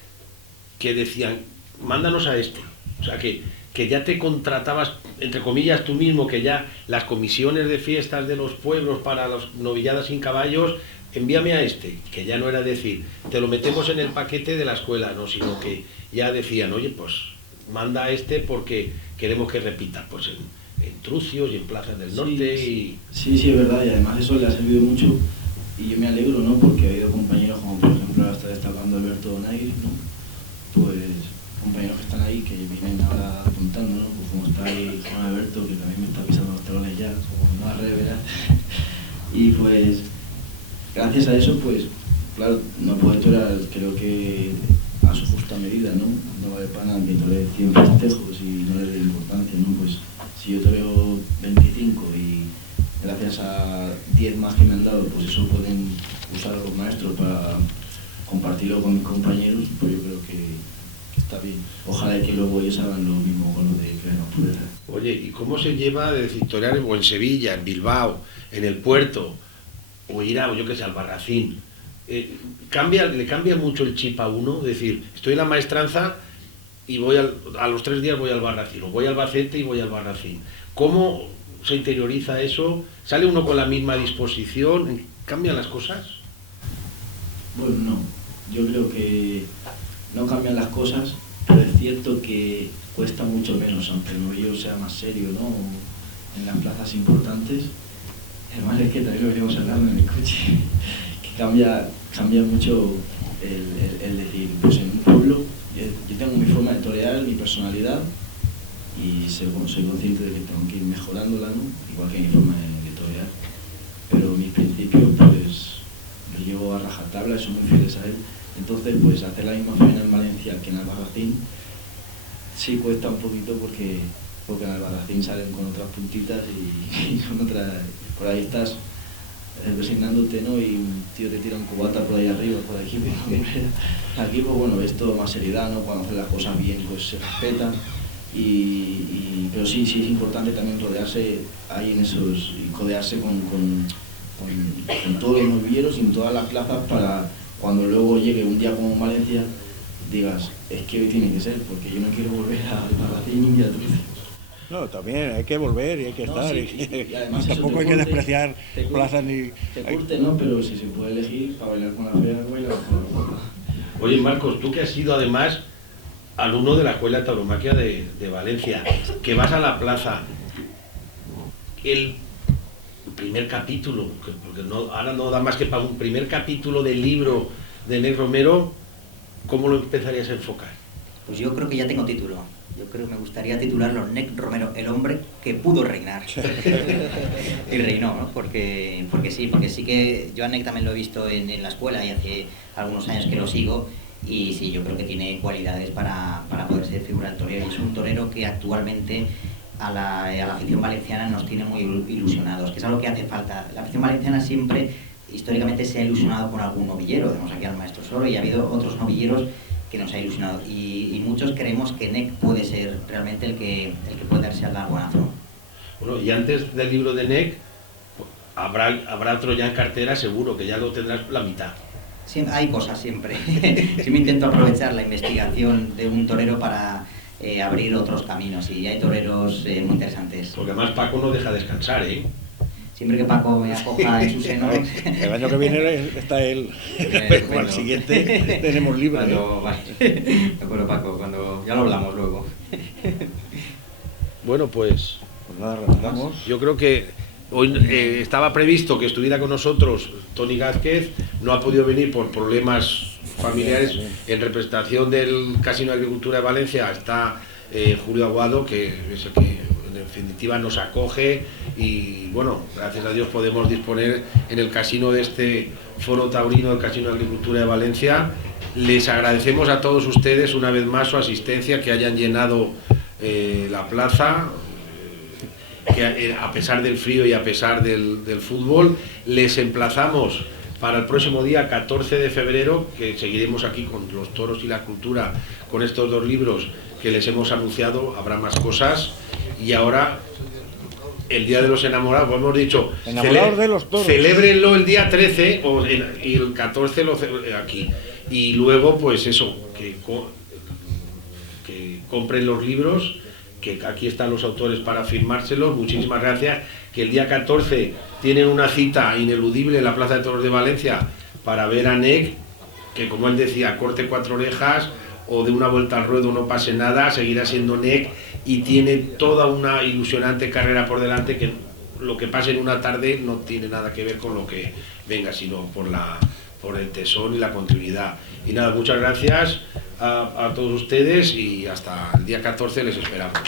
que decían, mándanos a este, o sea que ya te contratabas, entre comillas, tú mismo, que ya las comisiones de fiestas de los pueblos para las novilladas sin caballos, envíame a este, que ya no era decir, te lo metemos en el paquete de la escuela, no, sino que ya decían, oye, pues manda a este porque queremos que repita, pues en Trucios y en Plazas del Norte. Sí, sí, es verdad, y además eso le ha servido mucho, y yo me alegro, ¿no? Porque ha habido compañeros como por ejemplo ahora está destacando Alberto Donagui, ¿no? que vienen ahora apuntando, ¿no? Pues como está ahí Juan Alberto, que también me está pisando los talones ya, como más revela. Y pues, gracias a eso, pues, claro, no puede torear, creo que a su justa medida, ¿no? No vale para nada que toree 100 festejos y no le dé importancia, ¿no? Pues, si yo toreo 25 y gracias a 10 más que me han dado, pues eso pueden usar los maestros para compartirlo con mis compañeros, pues yo creo que está bien. Ojalá que luego ellos hagan lo mismo con lo de que nos pueda. Oye, ¿y cómo se lleva de decir torear o en Sevilla, en Bilbao, en el Puerto, o ir a, yo qué sé, al Barracín? ¿Le cambia mucho el chip a uno? Es decir, estoy en la maestranza y voy a los 3 días voy al Barracín, o voy al Albacete y voy al Barracín. ¿Cómo se interioriza eso? ¿Sale uno con la misma disposición? ¿Cambian las cosas? Bueno, no. Yo creo que no cambian las cosas, pero es cierto que cuesta mucho menos, aunque el novillo sea más serio, ¿no? En las plazas importantes. Además es que también lo venimos hablando en el coche, que cambia mucho el decir, pues en un pueblo yo tengo mi forma de torear, mi personalidad, y soy consciente de que tengo que ir mejorándola, ¿no? Igual que mi forma de torear, pero mis principios pues los llevo a rajatabla y son muy fieles a él. Entonces pues hacer la misma faena en Valencia que en Albarracín sí cuesta un poquito porque en Albarracín salen con otras puntitas y con otras, por ahí estás resignándote, ¿no? Y un tío te tira un cubata por ahí arriba, por aquí, pero aquí pues bueno, es todo más seriedad, ¿no? Cuando hacen las cosas bien pues se respetan. Pero sí es importante también rodearse ahí en esos, y codearse con todos los novilleros y en todas las plazas para cuando luego llegue un día como en Valencia digas, es que hoy tiene que ser, porque yo no quiero volver al Barracín y a Truce. No, también hay que volver y hay que estar. Sí, y además tampoco hay que despreciar plazas ni... Te curte, ¿no? Pero si se puede elegir para bailar con la fea, bailar con la guapa. Oye, Marcos, tú que has sido además alumno de la Escuela de Tauromaquia de Valencia, que vas a la plaza, el primer capítulo, porque ahora no da más que para un primer capítulo del libro de Nec Romero, ¿cómo lo empezarías a enfocar? Pues yo creo que ya tengo título. Yo creo que me gustaría titularlo Nec Romero, el hombre que pudo reinar. Y reinó, ¿no? Porque sí que yo a Nec también lo he visto en la escuela y hace algunos años que lo sigo. Y sí, yo creo que tiene cualidades para poder ser figura del torero. Y es un torero que actualmente a la afición valenciana nos tiene muy ilusionados, que es algo que hace falta. La afición valenciana siempre, históricamente, se ha ilusionado con algún novillero. Tenemos aquí al Maestro Soro y ha habido otros novilleros que nos ha ilusionado. Y muchos creemos que Nec puede ser realmente el que puede darse al largonazo. Bueno, y antes del libro de Nec, habrá otro ya en cartera, seguro, que ya lo tendrás la mitad. Hay cosas siempre. Siempre intento aprovechar la investigación de un torero para abrir otros caminos y hay toreros muy interesantes. Porque además Paco no deja descansar, ¿eh? Siempre que Paco me acoja en su seno... El año que viene está él, pero al siguiente tenemos libre. De acuerdo, Paco, cuando ya lo hablamos luego. Bueno, pues nada, rematamos. Yo creo que hoy estaba previsto que estuviera con nosotros Toni Gázquez, no ha podido venir por problemas familiares. En representación del Casino de Agricultura de Valencia está Julio Aguado, que es el que en definitiva nos acoge y bueno, gracias a Dios podemos disponer en el casino de este foro taurino del Casino de Agricultura de Valencia. Les agradecemos a todos ustedes una vez más su asistencia, que hayan llenado la plaza, que a pesar del frío y a pesar del fútbol. Les emplazamos para el próximo día 14 de febrero, que seguiremos aquí con los toros y la cultura, con estos 2 libros que les hemos anunciado. Habrá más cosas. Y ahora, el Día de los Enamorados, hemos dicho, enamorados de los toros, celébrenlo el día 13 y el 14 aquí. Y luego, pues eso, que compren los libros, que aquí están los autores para firmárselos. Muchísimas gracias. Que el día 14 tienen una cita ineludible en la Plaza de Toros de Valencia para ver a Nec, que como él decía, corte 4 orejas o de una vuelta al ruedo no pase nada, seguirá siendo Nec y tiene toda una ilusionante carrera por delante, que lo que pase en una tarde no tiene nada que ver con lo que venga, sino por el tesón y la continuidad. Y nada, muchas gracias a todos ustedes y hasta el día 14 les esperamos.